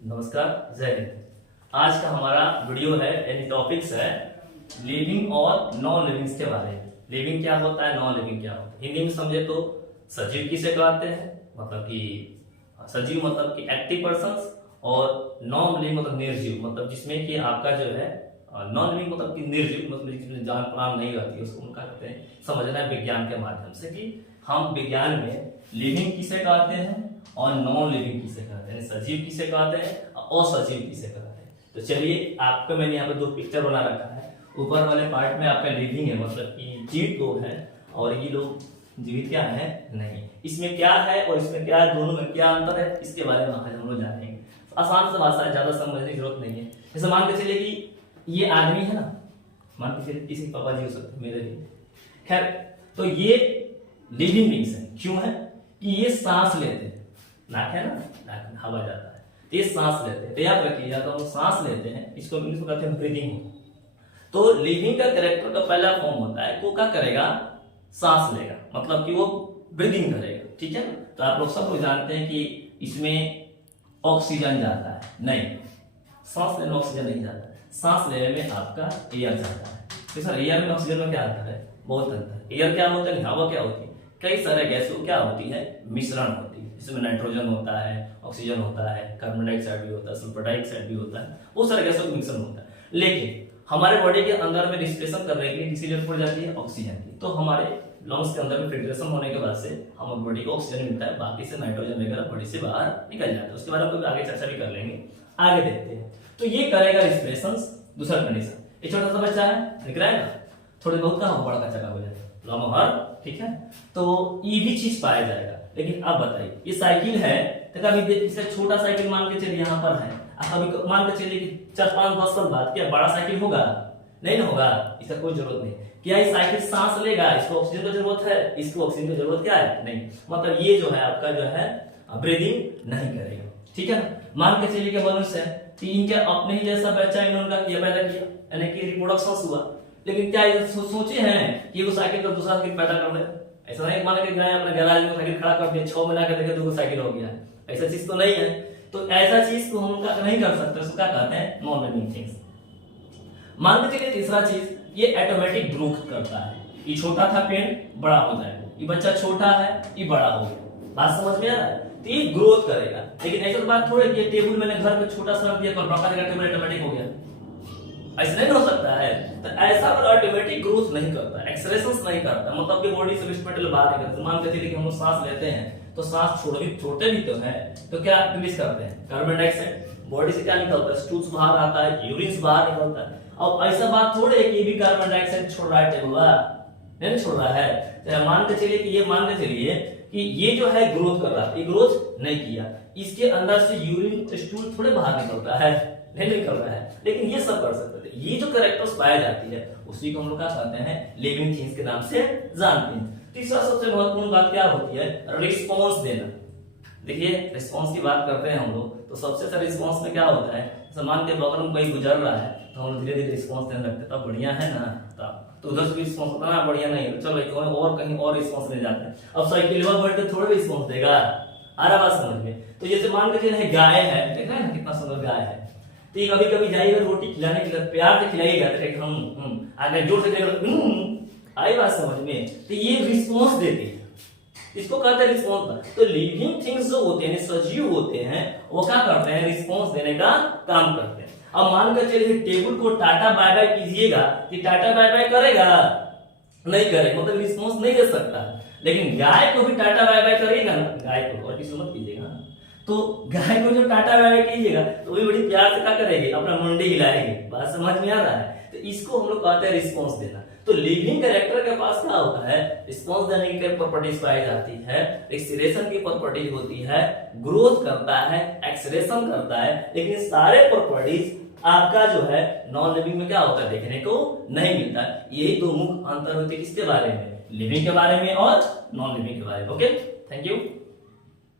नमस्कार, जय हिंद। आज का हमारा वीडियो है यानी टॉपिक्स है लिविंग और नॉन लिविंग्स के बारे में। लिविंग क्या होता है, नॉन लिविंग क्या होता है। हिंदी में समझे तो सजीव किसे कहते हैं, मतलब कि सजीव मतलब कि एक्टिव पर्सन्स, और नॉन लिविंग मतलब निर्जीव, मतलब जिसमें कि आपका जो है नॉन लिविंग मतलब कि निर्जीव, मतलब जिसमें जान प्राण नहीं रहती है, उसको हम कहते हैं समझना है विज्ञान के माध्यम से कि हम विज्ञान में लिविंग किसे कहते हैं और नॉन लिविंग किसे कहते हैं, सजीव किसे कहते हैं और असजीव किसे कहते हैं। तो चलिए, आपको मैंने यहाँ पे दो पिक्चर बना रखा है। ऊपर वाले पार्ट में आपका लिविंग है, मतलब कि जीवित लोग हैं, और ये लोग जीवित क्या है नहीं। इसमें क्या है और इसमें क्या है, दोनों में क्या अंतर है, इसके बारे में आज हम लोग जानेंगे। आसान सा भाषा है, ज्यादा समझने की जरूरत नहीं है। जैसे मान के चलिए कि ये आदमी है ना, मान के चलिए किसी पापा जी हो सकते हैं, मेरे भी, खैर, तो ये लिविंग बींग्स है। क्यों है कि ये सांस लेते हैं, नाक है ना, नाक में हवा जाता है, तो ये सांस लेते हैं। तो याद रखिएगा, तो हम सांस लेते हैं, इसको इंग्लिश में कहते हैं ब्रीदिंग। तो लिविंग का कैरेक्टर का पहला फॉर्म होता है, वो क्या करेगा, सांस लेगा, मतलब कि वो ब्रीदिंग करेगा, ठीक है। तो आप लोग सब लोग जानते हैं कि इसमें ऑक्सीजन जाता है, नहीं, सांस लेने में ऑक्सीजन नहीं जाता है, सांस लेने में आपका एयर जाता है। तो सर एयर में ऑक्सीजन में क्या आता है, बहुत अंतर है। एयर क्या होता है, हवा क्या होती है, कई सारे गैसों क्या होती है, मिश्रण होती है। इसमें नाइट्रोजन होता है, ऑक्सीजन होता है, कार्बन डाइऑक्साइड भी होता है, सल्फर डाइऑक्साइड भी होता है, बहुत सारे गैसों का मिश्रण होता है। लेकिन हमारे बॉडी के अंदर में रिस्पिरेशन करने के लिए किसी जरूरत पड़ जाती है, ऑक्सीजन की। तो हमारे लंग्स के अंदर में फिल्ट्रेशन होने के बाद से हमारी बॉडी को ऑक्सीजन मिलता है, बाकी से नाइट्रोजन वगैरह बॉडी से बाहर निकल जाता है। उसके बारे में आगे चर्चा भी कर लेंगे, आगे देखते हैं। तो ये करेगा रिस्पिरेशन। दूसरा कंडीशन, ये छोटा सा बच्चा है, दिख रहा है ना, थोड़े बहुत का बड़ा का चका हो जाता है, लमहर, ठीक है। तो ये भी चीज पाया जाएगा। लेकिन अब बताइए, ये साइकिल है, तो कभी इसे छोटा साइकिल मान के चलिए यहाँ पर है, अभी मान के चलिए कि 4-5-10 साल बाद क्या बड़ा साइकिल होगा, नहीं ना होगा, इसका कोई जरूरत नहीं। क्या ये साइकिल सांस लेगा, इसको ऑक्सीजन की जरूरत है, इसको ऑक्सीजन की जरूरत क्या है, नहीं, मतलब ये जो है आपका जो है ब्रीदिंग नहीं करेगा, ठीक है ना। मान के चलिए कि मनुष्य है, तीन के अपने ही जैसा बच्चा इन्होंने पैदा किया, यानी कि रिप्रोडक्शन हुआ। लेकिन क्या ये सोचे हैं कि वो साइकिल का दूसरा साइकिल पैदा कर दे, ऐसा नहीं। मान के गए अपने गैराज में साइकिल खड़ा कर दिया, 6 महीना के देखे दो साइकिल हो गया, ऐसा चीज तो नहीं है। तो ऐसा चीज को हम नहीं कर सकते, उसको क्या कहते हैं, नॉन लिविंग थिंग्स। मान के चलिए तीसरा चीज, ये ऑटोमेटिक ग्रोथ करता है। ये छोटा था पेड़, बड़ा हो जाएगा, ये बच्चा छोटा है, ये बड़ा हो गया, बात समझ में आ रहा है। तो ये ग्रोथ करेगा। लेकिन ऐसा बात थोड़ी कि टेबल मैंने घर में छोटा सा रख दिया तो बड़ा टेबल ऑटोमेटिक हो गया, ऐसा नहीं हो सकता है। तो ऐसा पर ऑटोमेटिक ग्रोथ नहीं करता, एक्सेलरेशन नहीं करता, मतलब कि बॉडी से वेस्ट मटेरियल बाहर नहीं करता। मान के चलिए कि हम सांस लेते हैं, तो सांस छोड़ते भी तो है, तो क्या रिलीज करते हैं, कार्बन डाइऑक्साइड, बॉडी से क्या निकलता है, स्टूल्स बाहर आता है, यूरिन बाहर निकलता है। अब ऐसा बात थोड़ी है कि भी कार्बन डाइऑक्साइड छोड़ रहा है, टेबुला नहीं छोड़ रहा है। तो मान के चलिए कि ये मान के चलिए कि ये जो है ग्रोथ कर रहा है, ये ग्रोथ नहीं किया, इसके अंदर से यूरिन स्टूल थोड़े बाहर निकलता है, नहीं निकल रहा है, लेकिन ये सब कर सकते थे। ये जो कैरेक्टर्स पाया जाती है, उसी को हम लोग क्या कहते हैं, लिविंग थिंग्स के नाम से जानते हैं। तीसरा सबसे महत्वपूर्ण बात क्या होती है, रिस्पॉन्स देना। देखिए, रिस्पॉन्स की बात करते हैं हम लोग, तो सबसे अच्छा रिस्पॉन्स में क्या होता है, मान के बगल में कोई गुजर रहा है, तो हम धीरे धीरे रिस्पॉन्स देने लगते हैं, तब बढ़िया है ना, तब तो उधर से भी रिस्पॉन्स उतना बढ़िया नहीं है, चलो और कहीं और रिस्पॉन्स ले जाते हैं। अब साइकिल बढ़ के थोड़ा रिस्पॉन्स देगा, आ रहा बात समझ में। तो जैसे मान के चलिए गाय है, देख रहे हैं ना कितना सुंदर गाय है, तो ये कभी कभी जाइएगा रोटी खिलाने के लिए, प्यार से खिलाइएगा, तो हम आगे जोर से खिलाएगा, आई बात समझ में, तो ये रिस्पॉन्स देती है, इसको कहते हैं रिस्पॉन्स। तो लिविंग थिंग्स जो होते हैं, सजीव होते हैं, वो क्या करते हैं, रिस्पॉन्स देने का काम करते हैं। अब मान कर चलिए टेबल को टाटा बाय बाय कीजिएगा, कि टाटा बाय बाय करेगा, नहीं करेगा, मतलब रिस्पॉन्स नहीं दे सकता। लेकिन गाय को भी टाटा बाय बाय करेगा ना, गाय को, और किसी मत कीजिएगा, तो गाय को जो टाटा बाय बाय कीजिएगा, तो वो बड़ी प्यार से क्या करेगी, अपना मुंडी हिलाएगी, बात समझ में आ रहा है। तो इसको हम लोग कहते हैं रिस्पॉन्स देना। तो लिविंग कैरेक्टर के पास क्या होता है, रिस्पॉन्स देने की प्रॉपर्टीज पाई जाती है, एक्सीलरेशन की प्रॉपर्टीज होती है, ग्रोथ करता है, एक्सीलरेशन करता है। लेकिन सारे प्रॉपर्टीज आपका जो है नॉन लिविंग में क्या होता है, देखने को नहीं मिलता। यही दो मुख्य अंतर होते हैं किसके बारे में, लिविंग के बारे में और नॉन लिविंग के बारे में। Okay, thank you.